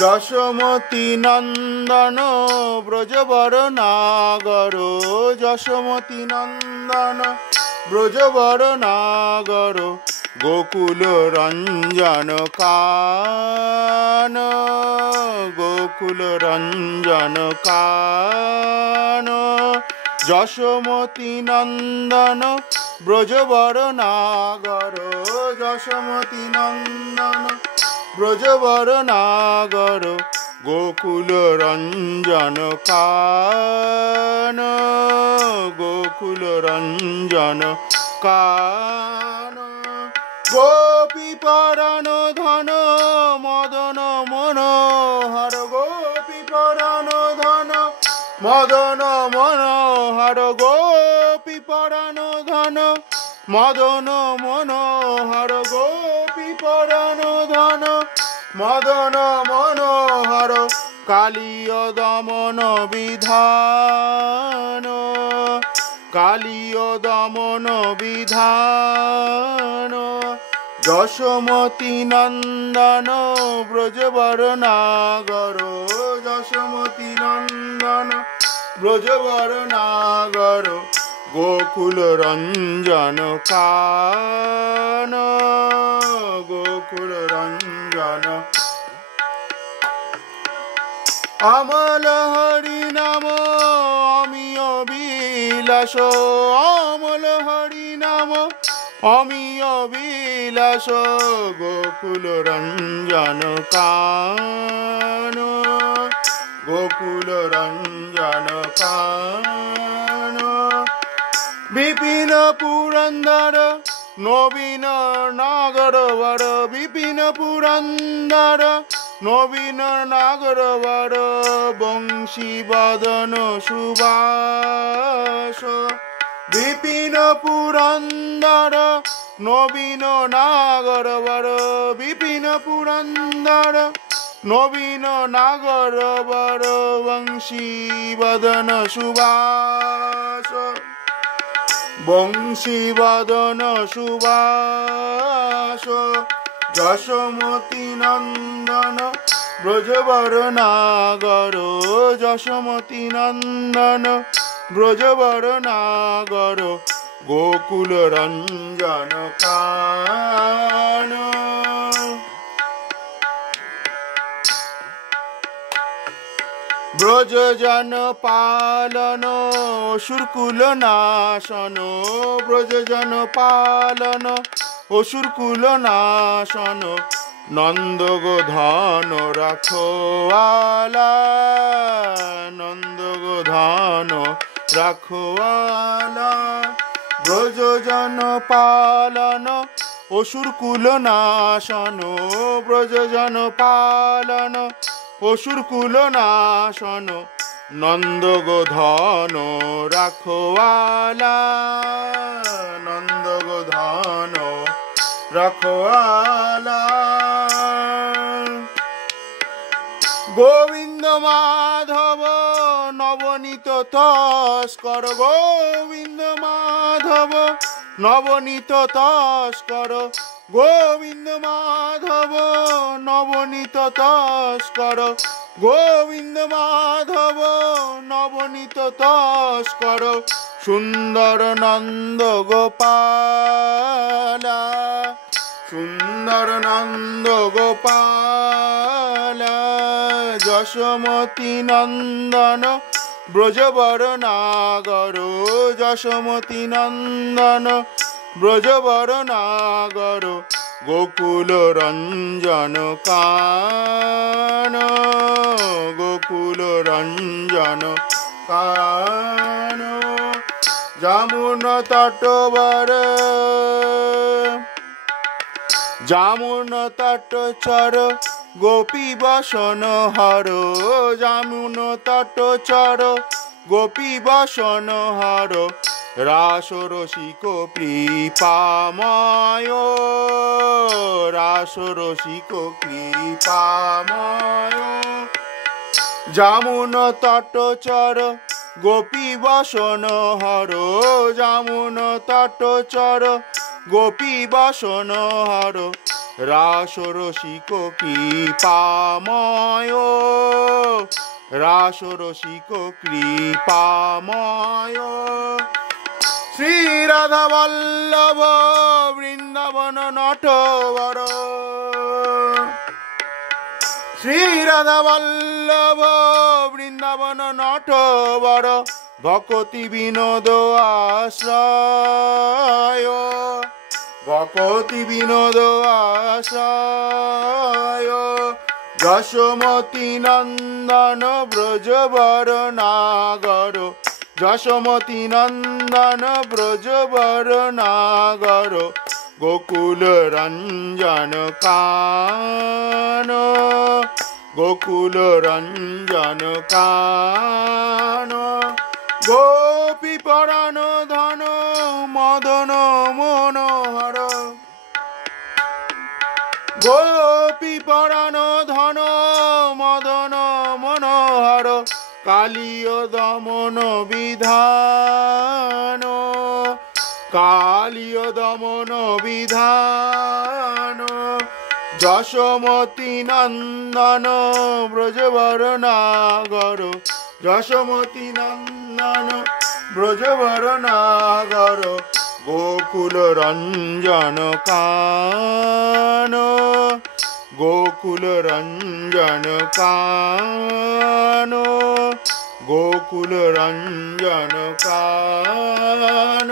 যশোমতি নন্দন ব্রজবর নাগর, যশোমতি নন্দন ব্রজবর নাগর, গোকুল রঞ্জন কান, গোকুল রঞ্জন কান। যশোমতি নন্দন ব্রজবর নাগর, যশোমতি নন্দন ব্রজবর নাগর, গোকুল রঞ্জন কান, গোকুল রঞ্জন কান। গোপী পরাণ ধন মদন মনোহর, গোপী পরাণ ধন মদন মনোহর, গোপী পরাণ ধন মদন মনোহর, গোপী পরাণ ধন মদন মনোহর। কালীয় দমন বিধান, কালীয় দমন বিধান। যশোমতি নন্দন ব্রজবর নাগর, যশোমতি নন্দন ব্রজবর নাগর, গোকুল রঞ্জন কান, গোকুল রঞ্জন। অমল হরি নাম অমিয় বিলাস, অমল হরি নাম অমিয় বিলাস, গোকুল রঞ্জন কান, গোকুল রঞ্জন কান। বিপিন পুরন্দর নবীন নাগর বর, বিপিন পুরন্দর নবীন নাগর বর, বংশী বদন সুবাস। বিপিন পুরন্দর নবীন নাগর বর, বিপিন পুরন্দর নবীন নাগর বর, বংশী বদন সুবাস, বংশী বদন সুবাস। যশোমতি নন্দন ব্রজবর নাগর, যশোমতি নন্দন ব্রজবর নাগর, গোকুল রঞ্জন কান। ব্রজজন পালন অসুরকুল নাশন, ব্রজজন পালন অসুরকুল নাশন, নন্দগোধন রাখোয়ালা, নন্দগোধন রাখোয়ালা। ব্রজজন পালন অসুরকুল নাশন, ব্রজজন পালন অসুরকুল নাশন, নন্দগোধন রাখোয়ালা, নন্দগোধন রাখোয়ালা। গোবিন্দ মাধব নবনীত তস্কর, গোবিন্দ মাধব নবনীত তস্কর, গোবিন্দ মাধব নবনীত তস্কর, গোবিন্দ মাধব নবনীত তস্কর। সুন্দর নন্দ গোপালা, সুন্দর নন্দ গোপালা। যশোমতি নন্দন ব্রজবর নাগর, যশোমতি নন্দন ব্রজবর নাগর, গোকুল রঞ্জন কান, গোকুল রঞ্জন কান। যমুন তটবর, যমুন তট চর গোপী বসন হর, যমুন তট চর গোপী বসন হর, রাস রসিক কৃপাময়, রাস রসিক কৃপাময়। যমুন তট চর গোপী বসন হর, যমুন তট চর গোপী বসন হর, রাসরসিক কৃপাময় রাসরসিক কৃপাময় শ্রী রাধা বল্লভ বৃন্দাবন নটবর শ্রী রাধা বল্লভ বৃন্দাবন নটবর ভকতি বিনোদ আশ্রয় ভকতি বিনোদ আশ্রয় যশোমতি নন্দন ব্রজবর নাগর যশোমতি নন্দন ব্রজবর নাগর গোকুল রঞ্জন কান গোকুল রঞ্জন কান গোপী পরাণ ধন মদন মনোহর গোপী পরাণ ধন মদন মনোহর কালীয় দমন বিধান কালীয় দমন বিধান যশোমতি নন্দন ব্রজবর নাগর যশোমতি নন্দন ব্রজবর নাগর গোকুল রঞ্জন কান গোকুল রঞ্জন কান গোকুল রঞ্জন কান